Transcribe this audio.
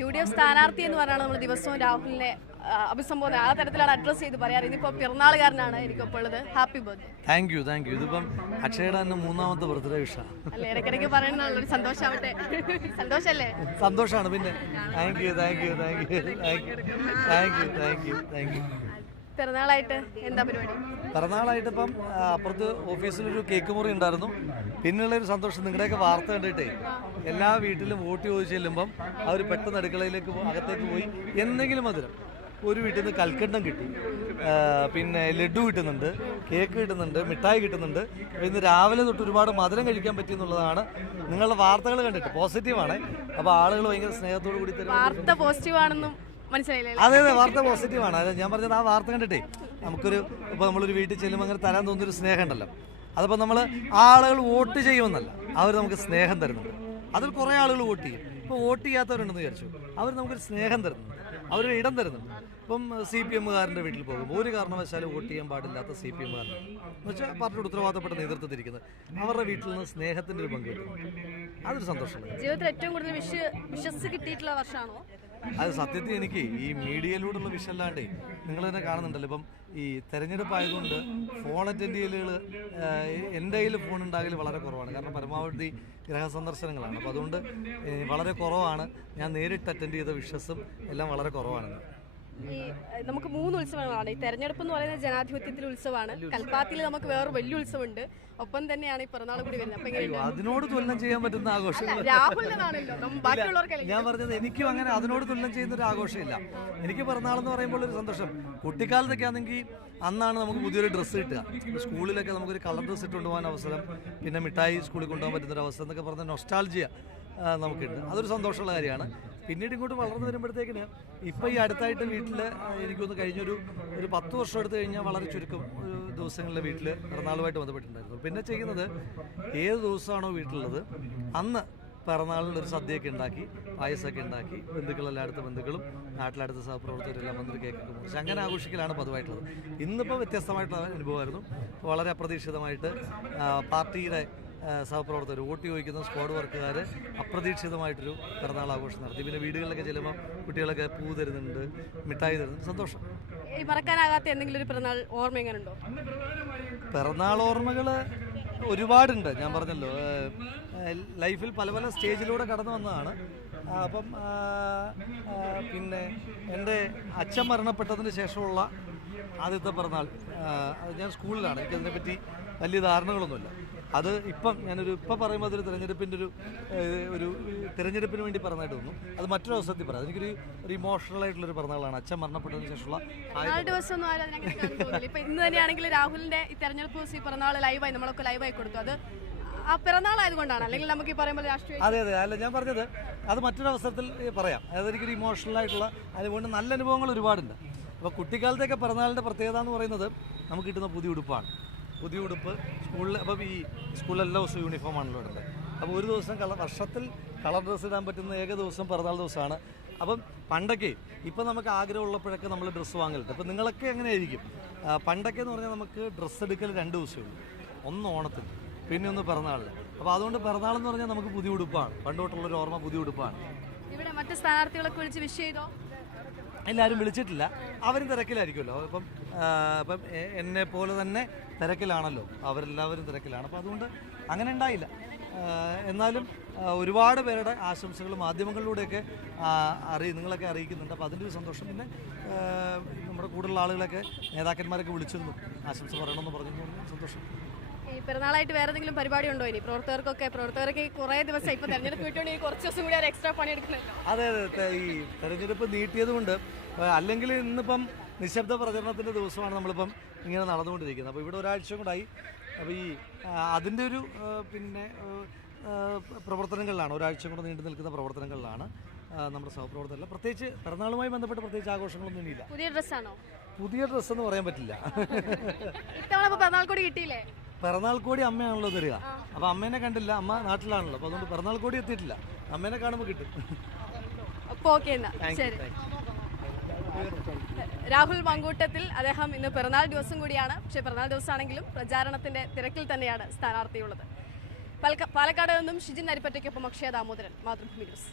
UDF സ്ഥാനാർത്ഥി എന്ന് പറഞ്ഞാൽ നമ്മൾ ദിവസവും രാഹുലിനെ അഭിസംബോധന ആ തരത്തിലാണ് അഡ്രസ് ചെയ്ത് പറയാറ്. ഇതിപ്പോൾ പിറന്നാളുകാരനാണ് എനിക്കിപ്പോൾ ഉള്ളത്. Happy birthday. Thank you. ഇതിപ്പം അക്ഷയുടെ തന്നെ 3ാമത്തെ ബർത്ത്ഡേ വിഷ അല്ലേ, ഇടയ്ക്കിടയ്ക്ക് പറയുന്നുള്ളൊരു സന്തോഷമാവട്ടെ. സന്തോഷല്ലേ? സന്തോഷമാണ്. പിന്നെ താങ്ക് യു. പിറന്നാളായിട്ട് എന്താ പരിപാടി? പിറന്നാളായിട്ട് ഇപ്പം അപ്പുറത്ത് ഓഫീസിലൊരു കേക്ക് മുറി ഉണ്ടായിരുന്നു. പിന്നെയുള്ളൊരു സന്തോഷം നിങ്ങളുടെയൊക്കെ വാർത്ത കണ്ടിട്ടേ എല്ലാ വീട്ടിലും വോട്ട് ചോദിച്ചു ചെല്ലുമ്പം അവർ പെട്ടെന്ന് അടുക്കളയിലേക്ക് അകത്തേക്ക് പോയി എന്തെങ്കിലും മധുരം. ഒരു വീട്ടിൽ നിന്ന് കൽക്കണ്ടം കിട്ടി, പിന്നെ ലഡു കിട്ടുന്നുണ്ട്, കേക്ക് കിട്ടുന്നുണ്ട്, മിഠായി കിട്ടുന്നുണ്ട്. ഇന്ന് രാവിലെ തൊട്ട് ഒരുപാട് മധുരം കഴിക്കാൻ പറ്റി എന്നുള്ളതാണ് നിങ്ങളുടെ വാർത്തകൾ കണ്ടിട്ട് പോസിറ്റീവാണ്. അപ്പോൾ ആളുകൾ ഭയങ്കര സ്നേഹത്തോടു കൂടി തരും. വാർത്ത പോസിറ്റീവാണെന്നും മനസ്സിലായില്ലേ? അതെ, വാർത്ത പോസിറ്റീവാണ്. അതെ, ഞാൻ പറഞ്ഞത് ആ വാർത്ത കണ്ടിട്ടേ നമുക്കൊരു ഇപ്പോൾ നമ്മളൊരു വീട്ടിൽ ചെല്ലുമ്പോൾ അങ്ങനെ തരാൻ തോന്നുന്നൊരു സ്നേഹം ഉണ്ടല്ലോ. അതിപ്പോൾ നമ്മൾ ആളുകൾ വോട്ട് ചെയ്യുമെന്നല്ല, അവർ നമുക്ക് സ്നേഹം തരുന്നുണ്ട്. അതിൽ കുറേ ആളുകൾ വോട്ട് ചെയ്യും. ഇപ്പോൾ വോട്ട് ചെയ്യാത്തവരുണ്ടെന്ന് വിചാരിച്ചു, അവർ നമുക്കൊരു സ്നേഹം തരുന്നുണ്ട്, അവരൊരു ഇടം തരുന്നുണ്ട്. ഇപ്പം CPM-കാരൻ്റെ വീട്ടിൽ പോകുമ്പോൾ ഒരു കാരണവശാലും വോട്ട് ചെയ്യാൻ പാടില്ലാത്ത CPM-കാരൻ എന്ന് വെച്ചാൽ പാർട്ടിയുടെ ഉത്തരവാദിത്തപ്പെട്ട നേതൃത്വത്തിരിക്കുന്നത് അവരുടെ വീട്ടിൽ നിന്ന് സ്നേഹത്തിൻ്റെ ഒരു പങ്ക് കിട്ടുന്നു. അതൊരു സന്തോഷമാണ്. ജീവിതത്തിൽ ഏറ്റവും കൂടുതൽ വിശ്വസിച്ച് കിട്ടിയിട്ടുള്ള വർഷമാണോ അത്? സത്യത്തിൽ എനിക്ക് ഈ മീഡിയയിലൂടെയുള്ള വിഷയല്ലാണ്ടേ നിങ്ങൾ തന്നെ കാണുന്നുണ്ടല്ലോ. ഇപ്പം ഈ തെരഞ്ഞെടുപ്പായതുകൊണ്ട് ഫോൺ അറ്റൻഡ് ചെയ്യലുകൾ എൻ്റെ കയ്യിൽ ഫോൺ ഉണ്ടാകൽ വളരെ കുറവാണ്. കാരണം പരമാവധി ഗ്രഹസന്ദർശനങ്ങളാണ്. അപ്പോൾ അതുകൊണ്ട് വളരെ കുറവാണ് ഞാൻ നേരിട്ട് അറ്റൻഡ് ചെയ്ത വിഷസും എല്ലാം വളരെ കുറവാണ്. ഈ നമുക്ക് 3 ഉത്സവങ്ങളാണ്. ഈ തെരഞ്ഞെടുപ്പ് എന്ന് പറയുന്നത് ജനാധിപത്യത്തിലെ ഉത്സവമാണ്. കൽപ്പാത്തിയിൽ നമുക്ക് വേറെ വലിയ ഉത്സവമുണ്ട്. ഒപ്പം തന്നെയാണ് ഈ പിറന്നാൾ കൂടി വരുന്നത്. അതിനോട് തുലനം ചെയ്യാൻ പറ്റുന്ന ആഘോഷങ്ങൾ ഞാൻ പറഞ്ഞത് എനിക്കും അങ്ങനെ അതിനോട് തുലനം ചെയ്യുന്ന ഒരു ആഘോഷമില്ല. എനിക്ക് പിറന്നാൾ എന്ന് പറയുമ്പോൾ ഒരു സന്തോഷം. കുട്ടിക്കാലത്തൊക്കെ ആണെങ്കിൽ അന്നാണ് നമുക്ക് പുതിയൊരു ഡ്രസ്സ് കിട്ടുക. സ്കൂളിലൊക്കെ നമുക്കൊരു കളർ ഡ്രസ്സ് ഇട്ട് കൊണ്ടുപോകാൻ അവസരം, പിന്നെ മിഠായി സ്കൂളിൽ കൊണ്ടുപോകാൻ പറ്റുന്നൊരു അവസരം എന്നൊക്കെ പറഞ്ഞ നൊസ്റ്റാൾജിയ നമുക്കുണ്ട്. അതൊരു സന്തോഷമുള്ള കാര്യമാണ്. പിന്നീട് ഇങ്ങോട്ട് വളർന്നു വരുമ്പോഴത്തേക്കിന് ഇപ്പം ഈ അടുത്തായിട്ട് വീട്ടിൽ എനിക്കൊന്ന് കഴിഞ്ഞൊരു 10 വർഷം എടുത്ത് കഴിഞ്ഞാൽ വളരെ ചുരുക്കം ഒരു ദിവസങ്ങളിൽ വീട്ടിൽ പിറന്നാളുമായിട്ട് ബന്ധപ്പെട്ടിട്ടുണ്ടായിരുന്നു. പിന്നെ ചെയ്യുന്നത് ഏത് ദിവസമാണോ വീട്ടിലുള്ളത് അന്ന് പിറന്നാളിലൊരു സദ്യയൊക്കെ ഉണ്ടാക്കി, പായസമൊക്കെ ഉണ്ടാക്കി, ബന്ധുക്കളെല്ലായിടത്ത് ബന്ധുക്കളും നാട്ടിലടുത്ത സഹപ്രവർത്തകരെല്ലാം വന്നൊരു കേക്കൊക്കെ മുറിച്ച് അങ്ങനെ ആഘോഷിക്കലാണ് പതിവായിട്ടുള്ളത്. ഇന്നിപ്പോൾ വ്യത്യസ്തമായിട്ടുള്ള അനുഭവമായിരുന്നു. വളരെ അപ്രതീക്ഷിതമായിട്ട് പാർട്ടിയുടെ സഹപ്രവർത്തകർ, വോട്ട് ചോദിക്കുന്ന സ്ക്വാഡ് വർക്കുകാർ അപ്രതീക്ഷിതമായിട്ടൊരു പിറന്നാൾ ആഘോഷം നടത്തി. പിന്നെ വീടുകളിലൊക്കെ ചെല്ലുമ്പോൾ കുട്ടികളൊക്കെ പൂ തരുന്നുണ്ട്, മിഠായി തരുന്നുണ്ട്. സന്തോഷം. മറക്കാനാകാത്ത എന്തെങ്കിലും ഒരു പിറന്നാൾ ഓർമ്മ എങ്ങനെയുണ്ടോ? പിറന്നാൾ ഓർമ്മകൾ ഒരുപാടുണ്ട്. ഞാൻ പറഞ്ഞല്ലോ, ലൈഫിൽ പല പല സ്റ്റേജിലൂടെ കടന്നു വന്നതാണ്. അപ്പം പിന്നെ എൻ്റെ അച്ഛൻ മരണപ്പെട്ടതിന് ശേഷമുള്ള ആദ്യത്തെ പിറന്നാൾ ഞാൻ സ്കൂളിലാണ്. എനിക്കതിനെപ്പറ്റി വലിയ ധാരണകളൊന്നുമില്ല. അത് ഇപ്പം പറയുമ്പോൾ അതൊരു തിരഞ്ഞെടുപ്പിന് വേണ്ടി പറഞ്ഞായിട്ട് തോന്നും. അത് മറ്റൊരു അവസരത്തിൽ പറയാം. എനിക്കൊരു ഇമോഷണൽ ആയിട്ടുള്ളൊരു പിറന്നാളാണ് അച്ഛൻ മരണപ്പെട്ടതിന് ശേഷമുള്ള ദിവസം. ഇന്ന് തന്നെയാണെങ്കിൽ രാഹുലിന്റെ ഈ തെരഞ്ഞെടുപ്പ് ദിവസം ഈ പിറന്നാൾ ലൈവായി നമ്മളൊക്കെ ലൈവായി കൊടുത്തു. അത് ആ പിറന്നാളായതുകൊണ്ടാണ്, അല്ലെങ്കിൽ നമുക്ക് ഈ പറയുമ്പോൾ രാഷ്ട്രീയ അതെ അല്ല ഞാൻ പറഞ്ഞത് അത് മറ്റൊരു അവസരത്തിൽ പറയാം. അതായത് എനിക്കൊരു ഇമോഷണൽ ആയിട്ടുള്ള അതുകൊണ്ട് നല്ല അനുഭവങ്ങൾ ഒരുപാടുണ്ട്. അപ്പോൾ കുട്ടിക്കാലത്തൊക്കെ പിറന്നാളിൻ്റെ പ്രത്യേകത എന്ന് പറയുന്നത് നമുക്ക് കിട്ടുന്ന പുതിയ ഉടുപ്പാണ്. പുതിയ ഉടുപ്പ് സ്കൂളിൽ, അപ്പം ഈ സ്കൂളിലെല്ലാ ദിവസവും യൂണിഫോമാണല്ലോ ഇടുന്നത്. അപ്പോൾ ഒരു ദിവസം വർഷത്തിൽ കളർ ഡ്രസ്സ് ഇടാൻ പറ്റുന്ന ഏക ദിവസം പിറന്നാൾ ദിവസമാണ്. അപ്പം പണ്ടൊക്കെ ഇപ്പം നമുക്ക് ആഗ്രഹമുള്ളപ്പോഴൊക്കെ നമ്മൾ ഡ്രസ്സ് വാങ്ങലുണ്ട്. അപ്പം നിങ്ങളൊക്കെ എങ്ങനെയായിരിക്കും? പണ്ടൊക്കെ എന്ന് പറഞ്ഞാൽ നമുക്ക് ഡ്രസ്സ് എടുക്കൽ 2 ദിവസമേ ഉള്ളൂ. ഒന്ന് ഓണത്തിന്, പിന്നെ ഒന്ന് പിറന്നാളിൽ. അപ്പോൾ അതുകൊണ്ട് പിറന്നാളെന്ന് പറഞ്ഞാൽ നമുക്ക് പുതിയ ഉടുപ്പാണ്. പണ്ടോട്ടുള്ളൊരു ഓർമ്മ പുതിയ ഉടുപ്പാണ്. ഇവിടെ മറ്റ് സ്ഥാനാർത്ഥികളൊക്കെ വിളിച്ച് വിഷ് ചെയ്തോ? എല്ലാവരും വിളിച്ചിട്ടില്ല, അവരും തിരക്കിലായിരിക്കുമല്ലോ. ഇപ്പം എന്നെ പോലെ തന്നെ തിരക്കിലാണല്ലോ, അവരെല്ലാവരും തിരക്കിലാണ്. അപ്പോൾ അതുകൊണ്ട് അങ്ങനെ ഉണ്ടായില്ല. എന്നാലും ഒരുപാട് പേരുടെ ആശംസകൾ മാധ്യമങ്ങളിലൂടെയൊക്കെ നിങ്ങളൊക്കെ അറിയിക്കുന്നുണ്ട്. അപ്പോൾ അതിൻ്റെ ഒരു സന്തോഷം. പിന്നെ നമ്മുടെ കൂടുതലുള്ള ആളുകളൊക്കെ നേതാക്കന്മാരൊക്കെ വിളിച്ചിരുന്നു, ആശംസ പറയണമെന്ന് പറഞ്ഞു. സന്തോഷം. ഈ പിറന്നാളായിട്ട് വേറെ എന്തെങ്കിലും പരിപാടി ഉണ്ടോ ഇനി? പ്രവർത്തകർക്ക് കുറേ ദിവസം ഇപ്പോൾ തെരഞ്ഞെടുപ്പ് കിട്ടുകയാണെങ്കിൽ കുറച്ച് ദിവസം കൂടി എക്സ്ട്രാ പണി എടുക്കണമല്ലോ. അതെ, ഈ തെരഞ്ഞെടുപ്പ് നീട്ടിയത് കൊണ്ട്, അല്ലെങ്കിൽ ഇന്നിപ്പം നിശബ്ദ പ്രചരണത്തിൻ്റെ ദിവസമാണ് നമ്മളിപ്പം ഇങ്ങനെ നടന്നുകൊണ്ടിരിക്കുന്നത്. അപ്പോൾ ഇവിടെ ഒരാഴ്ച കൂടായി. അപ്പോൾ ഈ അതിൻ്റെ ഒരു പിന്നെ പ്രവർത്തനങ്ങളിലാണ്, ഒരാഴ്ച കൂടെ നീണ്ടു നിൽക്കുന്ന പ്രവർത്തനങ്ങളിലാണ് നമ്മുടെ സഹപ്രവർത്തകർ. പ്രത്യേകിച്ച് പിറന്നാളുമായി ബന്ധപ്പെട്ട് പ്രത്യേകിച്ച് ആഘോഷങ്ങളൊന്നും ഇല്ല. പുതിയ ഡ്രസ്സാണോ? പുതിയ ഡ്രസ്സെന്ന് പറയാൻ പറ്റില്ല. പിറന്നാൾ കോടി കിട്ടിയില്ലേ? പിറന്നാൾ കോടി അമ്മയാണല്ലോ തരിക. അപ്പോൾ അമ്മേനെ കണ്ടില്ല, അമ്മ നാട്ടിലാണല്ലോ. അപ്പോൾ അതുകൊണ്ട് പിറന്നാൾ കോടി എത്തിയിട്ടില്ല. അമ്മേനെ കാണുമ്പോൾ കിട്ടും. രാഹുൽ മങ്കൂട്ടത്തിൽ, അദ്ദേഹം ഇന്ന് പിറന്നാൾ ദിവസം കൂടിയാണ്. പക്ഷേ പിറന്നാൾ ദിവസമാണെങ്കിലും പ്രചാരണത്തിന്റെ തിരക്കിൽ തന്നെയാണ് സ്ഥാനാർത്ഥിയുള്ളത്. പാലക്കാട് നിന്നും ഷിജിൻ അരിപ്പറ്റയ്ക്കൊപ്പം അക്ഷയ ദാമോദരൻ, മാതൃഭൂമി ന്യൂസ്.